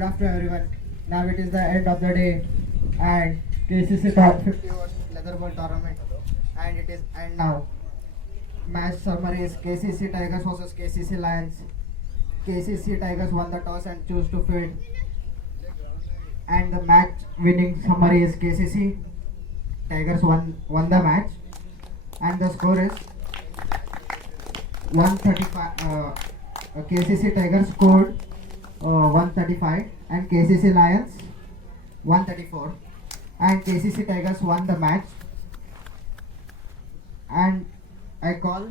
Good afternoon, everyone. Now it is the end of the day, and KCC Top 51 Leather Ball Tournament, and it is end now. Match summary is KCC Tigers versus KCC Lions. KCC Tigers won the toss and chose to field, and the match winning summary is KCC Tigers won the match, and the score is 135. KCC Tigers scored 135 and KCC Lions 134, and KCC Tigers won the match. And I call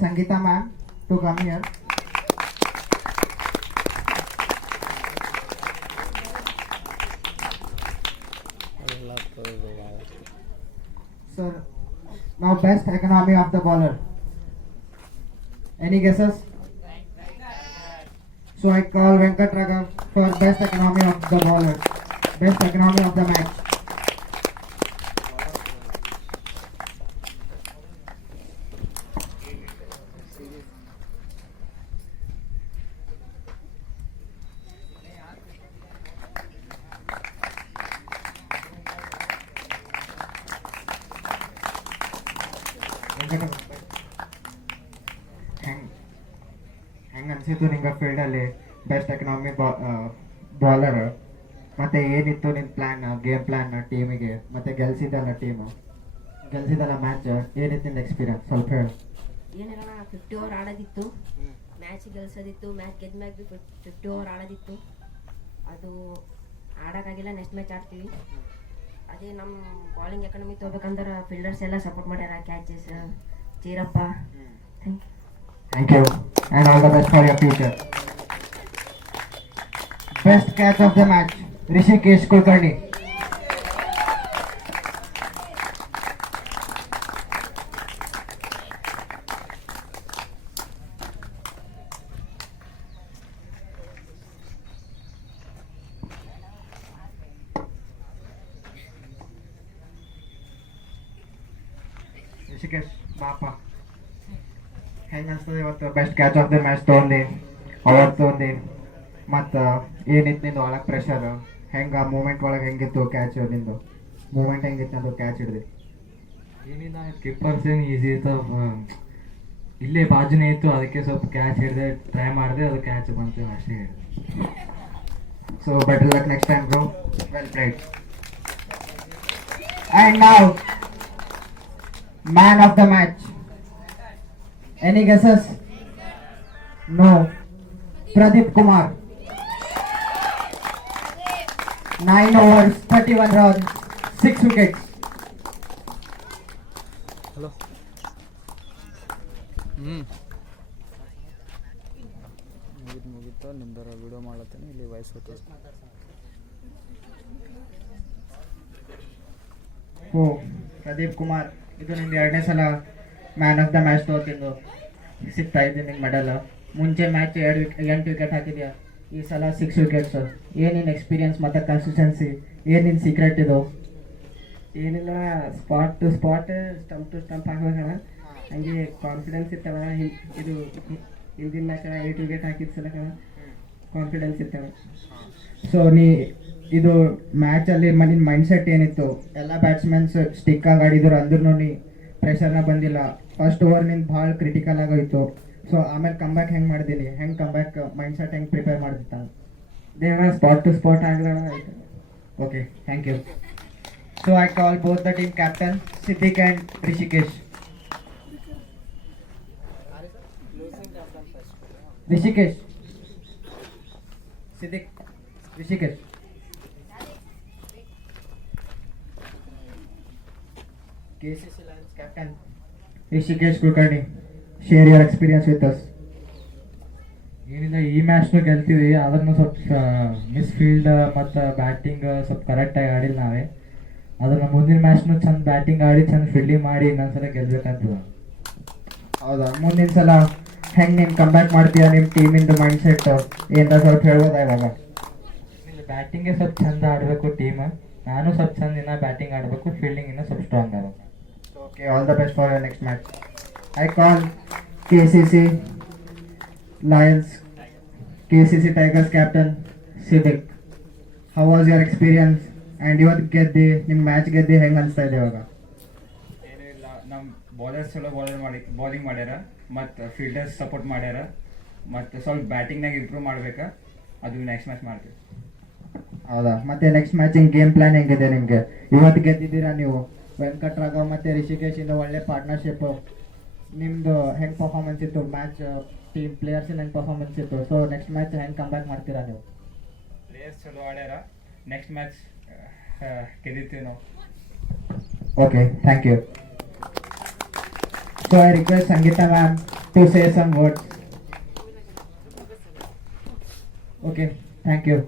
Sangeeta ma'am to come here. So now best economy of the bowler. Any guesses? So I call Venkat Raghav for best economy of the bowler, best economy of the match. ಹೆಂಗೆ ಅನಿಸಿತು ನಿಂಗೆ ಫೀಲ್ಡಲ್ಲಿ best economy bowler, ಮತ್ತು ಏನಿತ್ತು ನಿನ್ನ plan, game plan ಟೀಮಿಗೆ, ಮತ್ತು ಗೆಲ್ಸಿದ್ದಲ್ಲ match, ಏನಿತ್ತು ನಿನ್ನ ಎಕ್ಸ್ಪೀರಿಯನ್ಸ್ ಸ್ವಲ್ಪ ಹೇಳು. ಏನಿಲ್ಲ, 50 ಓವರ್ ಆಡೋದಿತ್ತು, ಮ್ಯಾಚ್ ಗೆಲ್ಸೋದಿತ್ತು, ಮ್ಯಾಚ್ ಗೆದ್ದ ಭೀ 50 ಓವರ್ ಆಡೋದಿತ್ತು. ಅದು ಆಡೋಕ್ಕಾಗಿಲ್ಲ, ನೆಕ್ಸ್ಟ್ ಮ್ಯಾಚ್ ಆಡ್ತೀವಿ. ಅದೇ ನಮ್ಮ ಬಾಲಿಂಗ್ ಎಕನಮಿ ತೊಗೋಬೇಕಂದ್ರೆ ಫೀಲ್ಡರ್ಸ್ ಎಲ್ಲ ಸಪೋರ್ಟ್ ಮಾಡ್ಯಾರ, catches ಚೀರಪ್ಪ. Thank you and all the best for your future. Best catch of the match, Rishikesh Kulkarni. Rishikesh ಬಾಪ, ಹೆಂಗೆ ಅನ್ಸ್ತದೆ ಇವತ್ತು best catch of the match ತೊಗೊಂಡು ಅವಾರ್ಡ್ ತೊಗೊಂಡು, ಮತ್ತು ಏನಿತ್ತು ನಿಂದು ಒಳಗೆ ಪ್ರೆಷರ್, ಹೆಂಗೆ ಆ ಮೂಮೆಂಟ್ ಒಳಗೆ ಹೆಂಗಿತ್ತು ಕ್ಯಾಚ್, ನಿಂದು ಮೂಮೆಂಟ್ ಹೆಂಗಿತ್ತು ಅದು ಕ್ಯಾಚ್ ಹಿಡಿದು? ಏನಿಲ್ಲ, ಕೀಪರ್ಸ್ ಏನು ಈಸಿ ಇತ್ತು, ಇಲ್ಲೇ ಬಾಜುನೇ ಇತ್ತು, ಅದಕ್ಕೆ ಸ್ವಲ್ಪ ಕ್ಯಾಚ್ ಹಿಡಿದೆ, ಟ್ರೈ ಮಾಡಿದೆ, ಅದು ಕ್ಯಾಚ್ ಬಂತು ಅಷ್ಟೇ ಹೇಳಿದೆ. So better luck next time bro, well played. And now man of the match. Any guesses? No. Pradeep Kumar. 9 overs, 31 runs, 6 wickets. Hello. ಮುಗೀತು ನಿಮ್ದರ ವಿಡಿಯೋ ಮಾಡತ್ತೀನಿ, ಇಲ್ಲಿ ವಾಯ್ಸ್ ಹೋಗ್ತದೆ. ಓ ಪ್ರದೀಪ್ ಕುಮಾರ್, ಇದು ನಿಂದು 2ನೇ ಸಲ ಮ್ಯಾನ್ ಆಫ್ ದ ಮ್ಯಾಚ್ ತೊಗೊತಿದ್ದು, ಸಿಗ್ತಾ ಇದ್ದೀನಿ ನಿನ್ನ ಮೆಡಲ್. ಮುಂಚೆ ಮ್ಯಾಚ್ 8 ವಿಕೆಟ್ ಹಾಕಿದ್ಯಾ, ಈ ಸಲ 6 ವಿಕೆಟ್ಸ್. ಏನಿನ್ ಎಕ್ಸ್ಪೀರಿಯನ್ಸ್ ಮತ್ತು ಕನ್ಸಿಸ್ಟೆನ್ಸಿ, ಏನಿನ್ ಸೀಕ್ರೆಟ್ ಇದು? ಏನಿಲ್ಲ, spot to spot, stump to stump ಹಾಕ್ಬೇಕಣ, ಹಂಗೆ ಕಾನ್ಫಿಡೆನ್ಸ್ ಇತ್ತವ. ಇದು ಹಿಂದಿನ ಮ್ಯಾಚ್ 8 ವಿಕೆಟ್ ಹಾಕಿದ ಸಲ ಕಾನ್ಫಿಡೆನ್ಸ್ ಇತ್ತವ. ಸೊ ಇದು ಮ್ಯಾಚಲ್ಲಿ ನಿನ್ನ ಮೈಂಡ್ ಸೆಟ್ ಏನಿತ್ತು? ಎಲ್ಲ ಬ್ಯಾಟ್ಸ್ಮನ್ಸ್ ಸ್ಟಿಕ್ ಆಗಿ ಆಡಿದ್ರು, ಅಂದ್ರೂ ನೀ ಪ್ರೆಷರ್ನ ಬಂದಿಲ್ಲ. ಫಸ್ಟ್ ಓವರ್ ನಿಂದು ಭಾಳ ಕ್ರಿಟಿಕಲ್ ಆಗೋಯ್ತು. ಸೊ ಆಮೇಲೆ ಕಮ್ಬ್ಯಾಕ್ ಹೆಂಗೆ ಮಾಡಿದ್ದೀನಿ, ಹೆಂಗೆ ಕಮ್ಬ್ಯಾಕ್ ಮೈಂಡ್ ಸೆಟ್ ಹೆಂಗೆ ಪ್ರಿಪೇರ್ ಮಾಡಿದ್ದ? ದೇವ ಸ್ಪಾಟ್ ಟು ಸ್ಪಾಟ್ ಆಗಲ್ಲ ಆಯ್ತು. Okay, thank you. So I call both the team captain Siddiq and Rishikesh. Rishikesh, Siddiq, Rishikesh. KCC Lions captain Rishikesh Kulkarni, share your experience with us. ಏನಿಲ್ಲ, ಈ ಮ್ಯಾಚ್ನು ಗೆಲ್ತೀವಿ, ಅದನ್ನು ಸ್ವಲ್ಪ ಮಿಸ್ ಫೀಲ್ಡ್ ಮತ್ತು ಬ್ಯಾಟಿಂಗ್ ಸ್ವಲ್ಪ ಕರೆಕ್ಟಾಗಿ ಆಡಿಲ್ಲ ನಾವೇ. ಅದನ್ನು ಮುಂದಿನ ಮ್ಯಾಚ್ನು ಚಂದ ಬ್ಯಾಟಿಂಗ್ ಆಡಿ ಚಂದ ಫೀಲ್ಡಿಂಗ್ ಮಾಡಿ ಇನ್ನೊಂದ್ಸಲ ಗೆಲ್ಬೇಕಂತ. ಹೌದಾ? ಮುಂದಿನ ಸಲ ಹೆಂಗೆ ನೀನು ಕಮ್ಬ್ಯಾಕ್ ಮಾಡ್ತೀಯಾ? ನಿಮ್ಮ ಟೀಮಿಂದು ಮೈಂಡ್ ಸೆಟ್ ಏನಾರ ಸ್ವಲ್ಪ ಹೇಳ್ಬೋದಾ ಇವಾಗ? ಬ್ಯಾಟಿಂಗೇ ಸ್ವಲ್ಪ ಚಂದ ಆಡಬೇಕು ಟೀಮ್, ನಾನು ಸ್ವಲ್ಪ ಚಂದ ಇನ್ನೂ ಬ್ಯಾಟಿಂಗ್ ಆಡಬೇಕು, ಫೀಲ್ಡಿಂಗ್ ಇನ್ನೂ ಸ್ವಲ್ಪ ಸ್ಟ್ರಾಂಗ್ ಆಗಬೇಕು. Okay, all the best for your next match. I call KCC Lions, KCC Tigers captain ಸಿಟಿಕ್. How was your experience and ಇವತ್ತು ಗೆದ್ದಿ ನಿಮ್ಮ ಮ್ಯಾಚ್ ಗೆದ್ದಿ ಹೆಂಗೆ ಅನಿಸ್ತಾ ಇದೆ ಇವಾಗ? ಏನೂ ಇಲ್ಲ, ನಮ್ಮ ಬಾಲರ್ಸ್ ಚಲೋ ಬಾಲಿಂಗ್ ಮಾಡ್ಯಾರ ಮತ್ತು ಫೀಲ್ಡರ್ಸ್ ಸಪೋರ್ಟ್ ಮಾಡ್ಯಾರ ಮತ್ತು ಸ್ವಲ್ಪ ಬ್ಯಾಟಿಂಗ್ನಾಗ ಇಂಪ್ರೂವ್ ಮಾಡ್ಬೇಕಾ, ಅದು ನೆಕ್ಸ್ಟ್ ಮ್ಯಾಚ್ ಮಾಡ್ತೀವಿ. ಹೌದಾ? ಮತ್ತೆ ನೆಕ್ಸ್ಟ್ ಮ್ಯಾಚಿಂಗ್ ಗೇಮ್ ಪ್ಲಾನ್ ಹೆಂಗಿದೆ ನಿಮಗೆ? ಇವತ್ತು ಗೆದ್ದಿದ್ದೀರಾ ನೀವು, ವೆಂಕಟ್ ರಾಘವ್ ಮತ್ತು ರಿಷಿಕೇಶ್ ಇಂದ ಒಳ್ಳೆ ಪಾರ್ಟ್ನರ್ಶಿಪ್. ನಿಮ್ಮದು ಹೆಂಗೆ ಪರ್ಫಾರ್ಮೆನ್ಸ್ ಇತ್ತು ಮ್ಯಾಚ್, ಟೀಮ್ ಪ್ಲೇಯರ್ಸಿನ ಹೆಂಗೆ ಪರ್ಫಾರ್ಮೆನ್ಸ್ ಇತ್ತು? ಸೊ ನೆಕ್ಸ್ಟ್ ಮ್ಯಾಚ್ ಹೆಂಗೆ ಕಮ್ ಬ್ಯಾಕ್ ಮಾಡ್ತೀರಾ ನೀವು? ಪ್ಲೇಯರ್ಸ್ ಚಲೋ ಆಡ್ಯಾರ, ನೆಕ್ಸ್ಟ್ ಮ್ಯಾಚ್ ಗೆದ್ದಿರ್ತೀವಿ ನಾವು. Okay, thank you. So I request Sangeeta ma'am to say some words. Okay, thank you.